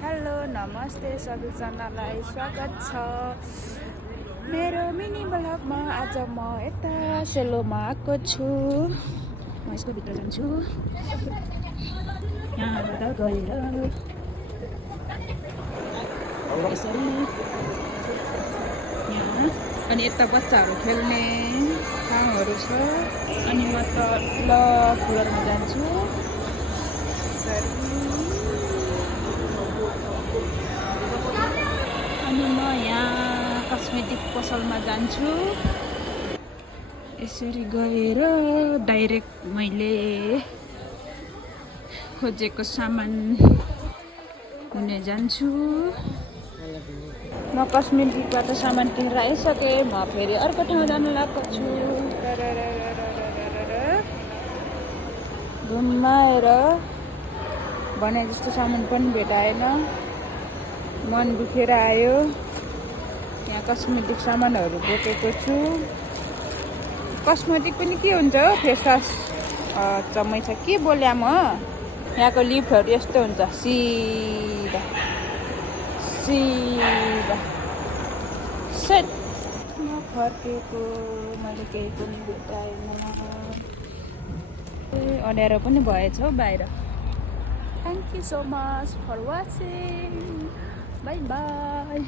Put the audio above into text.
Hello नमस्ते सबैजनालाई स्वागत छ मेरो मिनी ब्लगमा। आज म यता सेलोमा आएको छु। म यसको भित्र जान्छु। यहाँबाट गएर यसरी यहाँ अनि यता बच्चाहरू खेल्ने ठाउँहरू छ। अनि म त ल फ्लोरमा जान्छु। अनि म यहाँ कस्मेटिक पसलमा जान्छु। यसरी गएर डाइरेक्ट मैले खोजेको सामान हुने जान्छु। म कस्मेटिकबाट सामान किनेर आइसकेँ। म फेरि अर्को ठाउँ जान लागेको छु। घुमाएर भने जस्तो सामान पनि भेटाएन। मन दुखेर आयो। यहाँ कस्मेटिक सामानहरू बोकेको छु। कस्मेटिक पनि के हुन्छ हो, फेस वास चम्मै छ के बोल्या म। यहाँको लिफ्टहरू यस्तो हुन्छ सिधा सिधा सेट। म फर्केको, मैले केही पनि भेटाएन। अँध्यारो पनि भएछ हौ बाहिर। Thank you so much for watching. Bye bye.